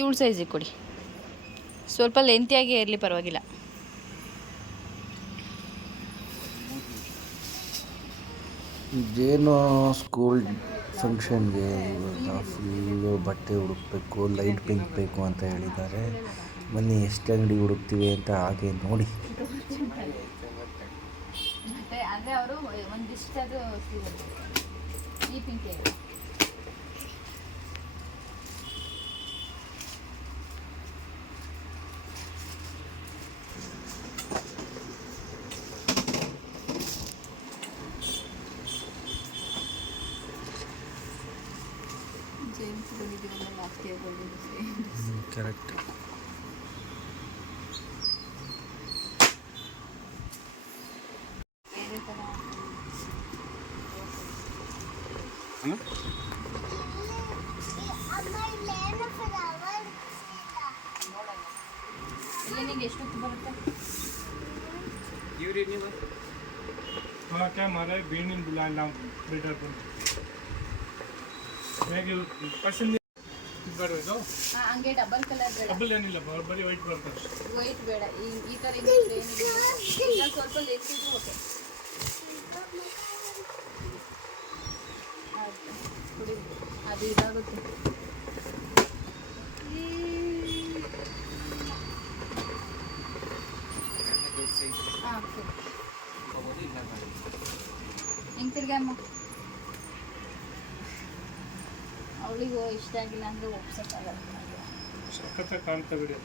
ಇವಳು ಸೈಜಿಗೆ ಕೊಡಿ, ಸ್ವಲ್ಪ ಲೆಂತಿಯಾಗಿ ಇರಲಿ ಪರವಾಗಿಲ್ಲ. ಇದೇನೋ ಸ್ಕೂಲ್ ಫಂಕ್ಷನ್ಗೆ ಇವಾಗ ಫುಲ್ಲು ಬಟ್ಟೆ ಹುಡುಕಬೇಕು, ಲೈಟ್ ಪಿಂಕ್ ಬೇಕು ಅಂತ ಹೇಳಿದ್ದಾರೆ. ಬನ್ನಿ ಎಷ್ಟು ಅಂಗಡಿ ಹುಡುಕ್ತೀವಿ ಅಂತ ಹಾಗೆ ನೋಡಿ. ಅಂದರೆ ಅವರು ಒಂದಿಷ್ಟು ಈ ಪಿಂಕೆ ಕರೆಕ್ಟ್. ಎಷ್ಟೊತ್ತು ಬರುತ್ತೆ? क्या हमारा बीनी बुलाना बेटा को ಹೇಗೆ ಪಸಂದ್ ಬರೋದು? ಹಂಗೆ ಡಬಲ್ ಕಲರ್ ಬೇಡ. ಡಬಲ್ ಏನಿಲ್ಲ, ಬರೀ ವೈಟ್ ಬರ್ತದೆ. ವೈಟ್ ಬೇಡ, ಈ ಥರ ಸ್ವಲ್ಪ ಲೆಸ್ ಇದ್ರು ಓಕೆ. ಅದು ಇದಾಗುತ್ತೆ. ಹಾಂ ಹೆಂಗೆ ತಿರ್ಗಮ್ಮ ಅವಳಿಗೂ ಇಷ್ಟ ಆಗಿಲ್ಲ ಅಂದರೆ ಒಪ್ಸಕ್ಕಾಗಲ್ಲ. ಸಖತ್ತ ಕಾಣ್ತಾ ಬಿಡಿ.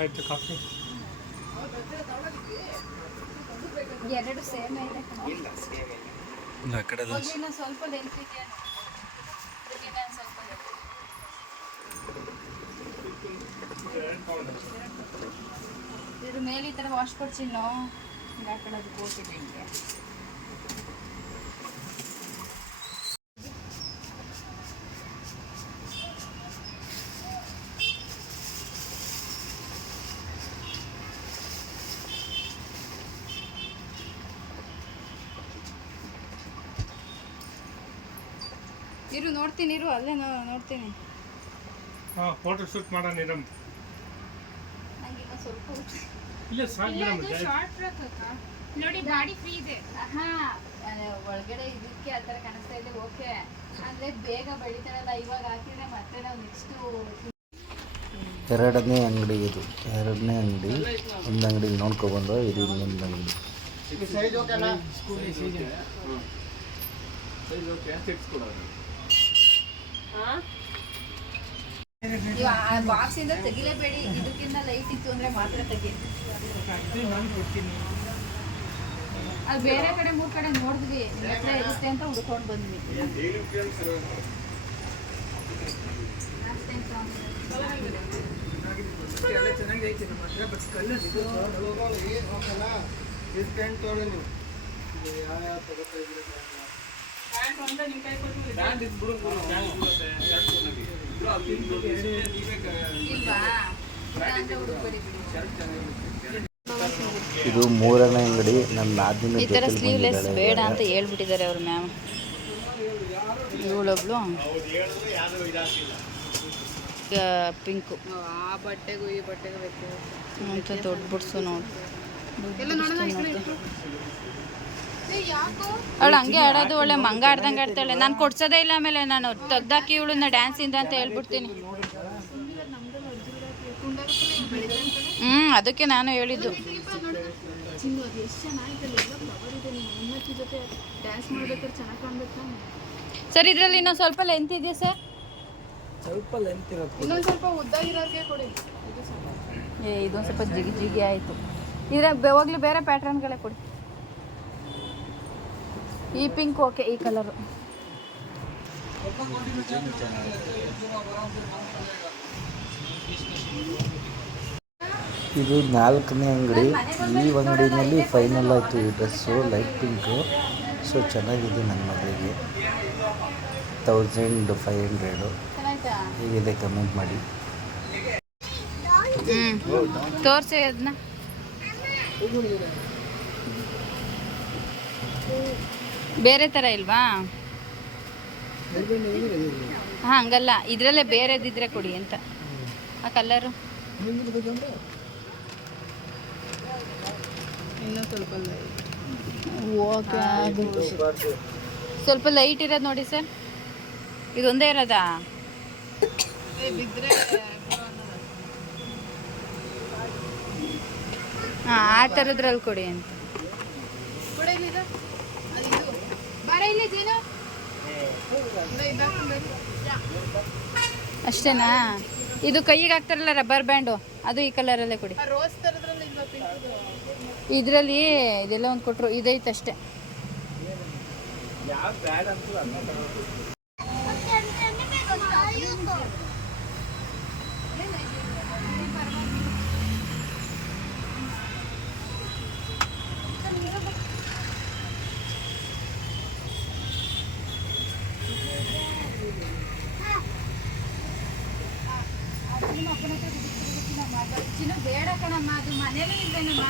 ಆಯ್ತು ಕಾಫಿ ಎರಡು ಸೇಮ್ ಇದೆ. ಸ್ವಲ್ಪ ಲೆಂತ್ ಇದೆಯಾ ಸ್ವಲ್ಪ ಇದ್ರ ಮೇಲೆ ಈ ಥರ ವಾಶ್ ಕೊಡ್ಸಿನೋ ಹಾಕೊಳ್ಳೋದು ಗೋಟಿದೆ ಹಿಂಗೆ. ಇರು ನೋಡ್ತೀನಿ, ಇರು ಅಲ್ಲೇ ನೋಡ್ತೀನಿ. ಹಾಂ, ಫೋಟೋ ಶೂಟ್ ಮಾಡೋಣ ಇರಮ್ಮ. ನಂಗೆ ಸ್ವಲ್ಪ ಇಲ್ಲ ಸಾಕು ಮೇಡಮ್. ಶಾರ್ಟ್ ಫ್ರಾಕ್ ಅಕ್ಕ ನೋಡಿ, ಗಾಡಿ ಫ್ರೀ ಇದೆ. ಒಳಗಡೆ ಇದಕ್ಕೆ ಆ ಥರ ಕಾಣಿಸ್ತಾ ಇದೆ ಓಕೆ, ಅಂದರೆ ಬೇಗ ಬೆಳಿತಾರಲ್ಲ ಇವಾಗ ಹಾಕಿದ್ರೆ ಮತ್ತೆ ನಾವು ನೆಕ್ಸ್ಟು. ಎರಡನೇ ಅಂಗಡಿ ಇದು, ಎರಡನೇ ಅಂಗಡಿ. ಒಂದು ಅಂಗಡಿಗೆ ನೋಡ್ಕೊಬಂದು ಇದು ಇನ್ನೊಂದು ಅಂಗಡಿ. ಬಾಕ್ಸ್ ಇಂದ ತೆಗಿಲೇಬೇಡಿ, ಇದಕ್ಕಿಂತ ಲೈಟ್ ಇತ್ತು ಅಂದ್ರೆ ಮಾತ್ರ ತೆಗಿ. ಅದು ಬೇರೆ ಕಡೆ 3 ಕಡೆ ನೋಡಿದ್ವಿ, ಹತ್ರ ಇರುತ್ತೆ ಅಂತ ಹುಡ್ಕೊಂಡು ಬಂದ್ವಿ. ಇದು ಮೂರನೇ ಅಂಗಡಿ. ನನ್ನ ನಾದಿನ ಈ ಥರ ಸ್ಲೀವ್ಲೆಸ್ ಬೇಡ ಅಂತ ಹೇಳ್ಬಿಟ್ಟಿದ್ದಾರೆ ಅವ್ರ ಮ್ಯಾಮ್. ಇವಳೊಬ್ಳು ಪಿಂಕು ಆ ಬಟ್ಟೆಗೂ ಈ ಬಟ್ಟೆಗೂ ಬೇಕು ಅಂತ ದೊಡ್ಡ ಬುಡ್ಸು ನೋಡಿ. ಅವಳು ಹಂಗೆ ಆಡೋದು, ಒಳ್ಳೆ ಮಂಗ ಆಡ್ದಂಗೆ ಆಡ್ತಾಳೆ. ನಾನು ಕೊಡ್ಸೋದೇ ಇಲ್ಲ, ಆಮೇಲೆ ನಾನು ತೆಗ್ದಾಕಿ ಇವಳನ್ನ ಡ್ಯಾನ್ಸಿಂದ ಅಂತ ಹೇಳ್ಬಿಡ್ತೀನಿ. ಅದಕ್ಕೆ ನಾನು ಹೇಳಿದ್ದು. ಸರ್ ಇದರಲ್ಲಿ ಇನ್ನೊಂದು ಸ್ವಲ್ಪ ಲೆಂತ್ ಇದೆಯಾ ಸರ್? ಸ್ವಲ್ಪ ಲೆಂತ್ ಇರುತ್ತೆ. ಇನ್ನೊಂದು ಸ್ವಲ್ಪ ಉದ್ದಾಗಿರೋರಿಗೆ ಕೊಡಿ. ಇದೊಂದು ಸ್ವಲ್ಪ ಜಿಗಿ ಜಿಗಿ ಆಯಿತು. ಇದ್ರೆ ಹೋಗ್ಲಿ ಬೇರೆ ಪ್ಯಾಟ್ರನ್ಗಳೇ ಕೊಡಿ. ಈ ಪಿಂಕ್ ಓಕೆ, ಈ ಕಲರು. ಇದು 4ನೇ ಅಂಗಡಿ. ಈ ಅಂಗಡಿನಲ್ಲಿ ಫೈನಲ್ ಆಯಿತು ಈ ಡ್ರೆಸ್ಸು, ಲೈಟ್ ಪಿಂಕು. ಸೊ ಚೆನ್ನಾಗಿದೆ ನನ್ನ ಮಗಳಿಗೆ. 1500 ಹೇಗಿದೆ ಕಮೆಂಟ್ ಮಾಡಿ. ತೋರಿಸಿ ಅದನ್ನ. ಬೇರೆ ಥರ ಇಲ್ವಾ? ಹಾಂ ಹಂಗಲ್ಲ, ಇದರಲ್ಲೇ ಬೇರೆದಿದ್ರೆ ಕೊಡಿ ಅಂತ. ಆ ಕಲರು ಇನ್ನೂ ಸ್ವಲ್ಪ ಓಕೆ. ಸ್ವಲ್ಪ ಲೈಟ್ ಇರೋದು ನೋಡಿ ಸರ್. ಇದೊಂದೇ ಇರೋದಾ? ಬಿದ್ದರೆ ಹಾಂ ಆ ಥರದ್ರಲ್ಲಿ ಕೊಡಿ ಅಂತ. ಕೊಡೆ ಇಲ್ಲಿದ ಅದಿದು ಬಾರ ಇಲ್ಲಿ ಜೀನು ಅಷ್ಟೇನಾ? ಇದು ಕೈಗೆ ಹಾಕ್ತಾರಲ್ಲ ರಬ್ಬರ್ ಬ್ಯಾಂಡು, ಅದು ಈ ಕಲರಲ್ಲೇ ಕೊಡಿ. ರೋಸ್ ಥರದ್ರಲ್ಲಿ ಇಲ್ವಾ ಪಿಂಕ್? ಇದರಲ್ಲಿ ಇದೆಲ್ಲ ಒಂದು ಕೊಟ್ಟರು, ಇದೈತೆ ಅಷ್ಟೇ. ಚಿನ್ನು ಬೇಡ ಕಣಮ್ಮ, ಅದು ಮನೇಲಿ ಇಲ್ವೇನಮ್ಮ.